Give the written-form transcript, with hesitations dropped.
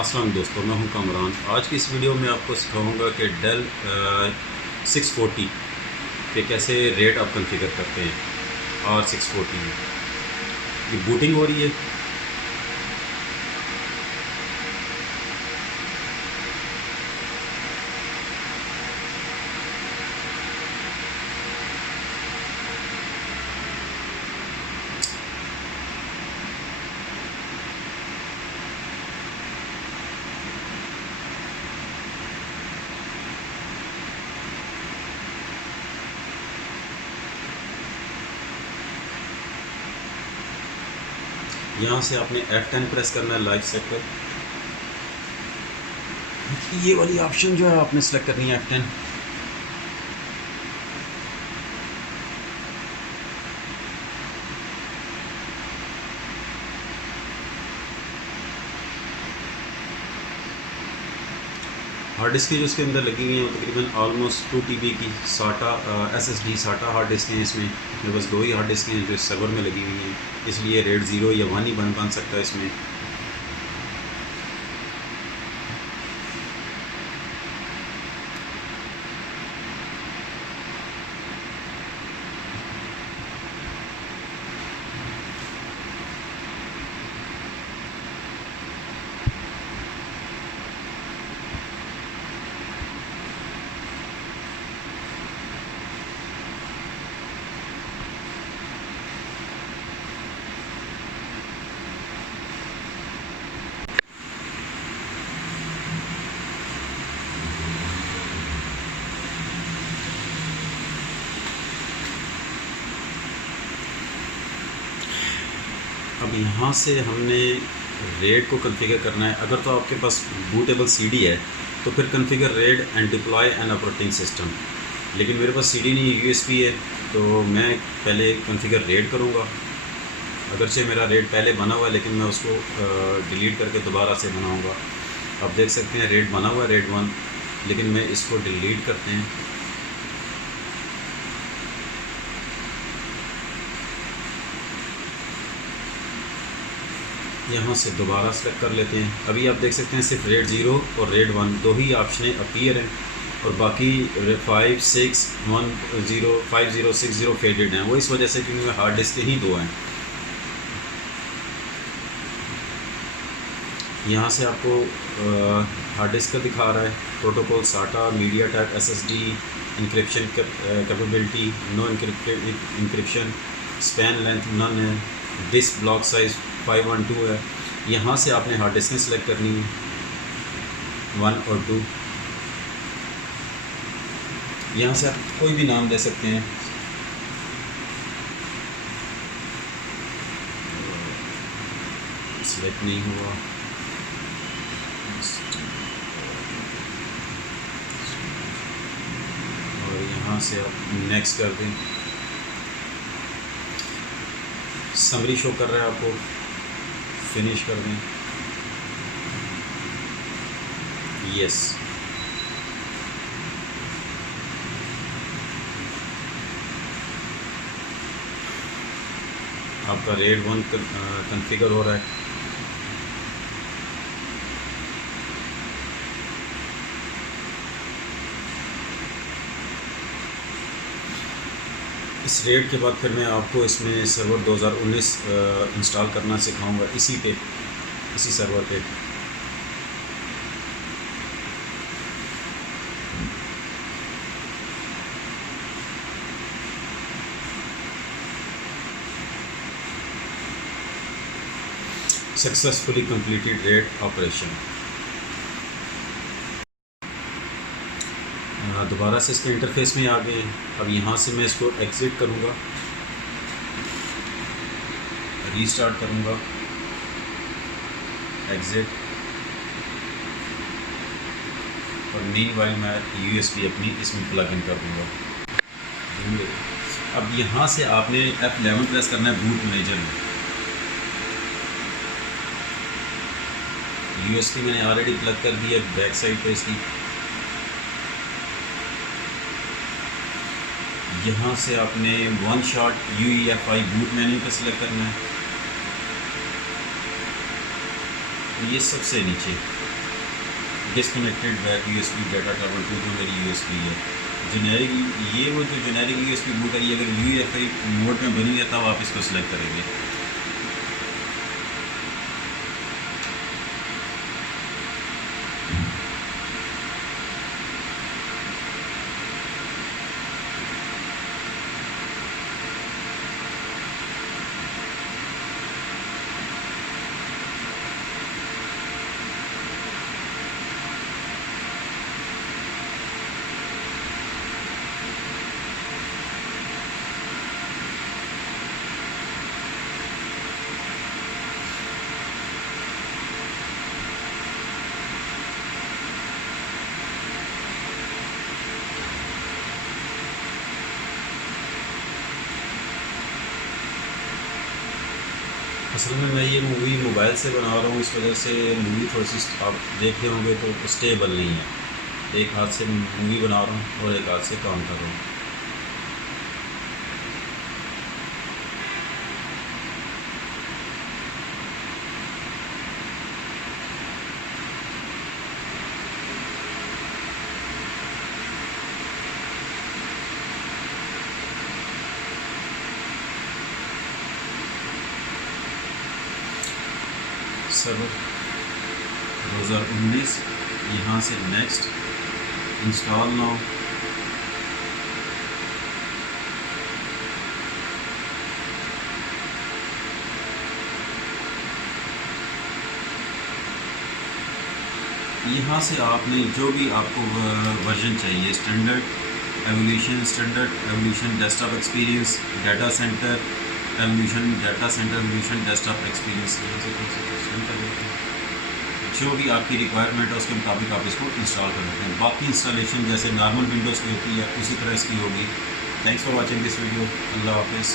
अस्सलाम दोस्तों, मैं हूं कामरान। आज की इस वीडियो में आपको सिखाऊंगा कि डेल 640 पे कैसे रेट आप कॉन्फ़िगर करते हैं। और 640 ये बूटिंग हो रही है। यहाँ से आपने F10 प्रेस करना है, लाइव सेक्टर। ये वाली ऑप्शन जो है आपने सेलेक्ट करनी है F10। हार्ड डिस्क जो इसके अंदर लगी हुई हैं वो तकरीबन ऑलमोस्ट 2 TB की साटा SSD साटा हार्ड डिस्क हैं। इसमें मेरे पास 2 ही हार्ड डिस्क हैं जो इस सर्वर में लगी हुई हैं, इसलिए रेट 0 या 1 ही बन सकता है इसमें। अब यहाँ से हमने रेड को कॉन्फ़िगर करना है। अगर तो आपके पास बूटेबल सीडी है तो फिर configure red and deploy an operating system, लेकिन मेरे पास सीडी नहीं, यूएसबी है, तो मैं पहले कॉन्फ़िगर रेड करूँगा। अगरचे मेरा रेड पहले बना हुआ है लेकिन मैं उसको डिलीट करके दोबारा से बनाऊँगा। आप देख सकते हैं रेड बना हुआ है, रेड 1, लेकिन मैं इसको डिलीट करते हैं। यहाँ से दोबारा सेलेक्ट कर लेते हैं। अभी आप देख सकते हैं सिर्फ रेड 0 और रेड 1 दो ही ऑप्शनें अपीयर हैं, और बाकी 5, 6, 1, 0, 5, 0, 6, 0 फेडेड हैं। वो इस वजह से क्योंकि हार्ड डिस्क के ही 2 हैं। यहाँ से आपको हार्ड डिस्क का दिखा रहा है, protocol SATA, media tech, SSD, encryption capability, no encryption, span length none है, डिस्क ब्लॉक साइज़ 512 है। यहाँ से आपने हार्ड डिस्कें सेलेक्ट करनी है 1 और 2। यहाँ से आप कोई भी नाम दे सकते हैं। सेलेक्ट नहीं हुआ, और यहाँ से आप नेक्स्ट कर दें। समरी शो कर रहा है आपको, फिनिश कर दें, यस। आपका रेड 1 कॉन्फ़िगर हो रहा है। इस रेड के बाद फिर मैं आपको इसमें सर्वर 2019 इंस्टॉल करना सिखाऊंगा, इसी सर्वर पे। Successfully completed red operation. दोबारा से इसके इंटरफेस में आ गए हैं। अब यहाँ से मैं इसको एग्ज़िट करूँगा, रीस्टार्ट करूँगा, एग्ज़िट, और मीनवाइल मैं यूएसबी अपनी इसमें प्लग इन कर दूँगा। अब यहाँ से आपने F11 प्रेस करना है बूट मैनेजर में। यूएसबी मैंने ऑलरेडी प्लग कर दी है बैक साइड पे इसकी। यहाँ से आपने one shot UEFI boot menu पर सिलेक्ट करना है। ये सबसे नीचे disconnected back USB data traveler two जो मेरी यूएसबी है जेनेरिक, ये वो जो जेनेरिक यूएसबी बूट है, ये अगर यूएफआई मोड में बनी है तब आप इसको सिलेक्ट करेंगे। असल में मैं ये मूवी मोबाइल से बना रहा हूँ, इस वजह से मूवी थोड़ी सी आप देखे होंगे तो स्टेबल नहीं है। एक हाथ से मूवी बना रहा हूँ और एक हाथ से काम कर रहा हूँ। सर्वर 2019, यहाँ से नेक्स्ट, इंस्टॉल नाउ। यहाँ से आपने जो भी आपको वर्जन चाहिए, standard, evolution, desktop experience, data centre, evolution desktop experience, जो भी आपकी रिक्वायरमेंट है उसके मुताबिक आप इसको इंस्टॉल कर लेते हैं। बाकी इंस्टॉलेशन जैसे नॉर्मल विंडोज़ की होती है उसी तरह इसकी होगी। Thanks for watching this video. Allah हाफिज़।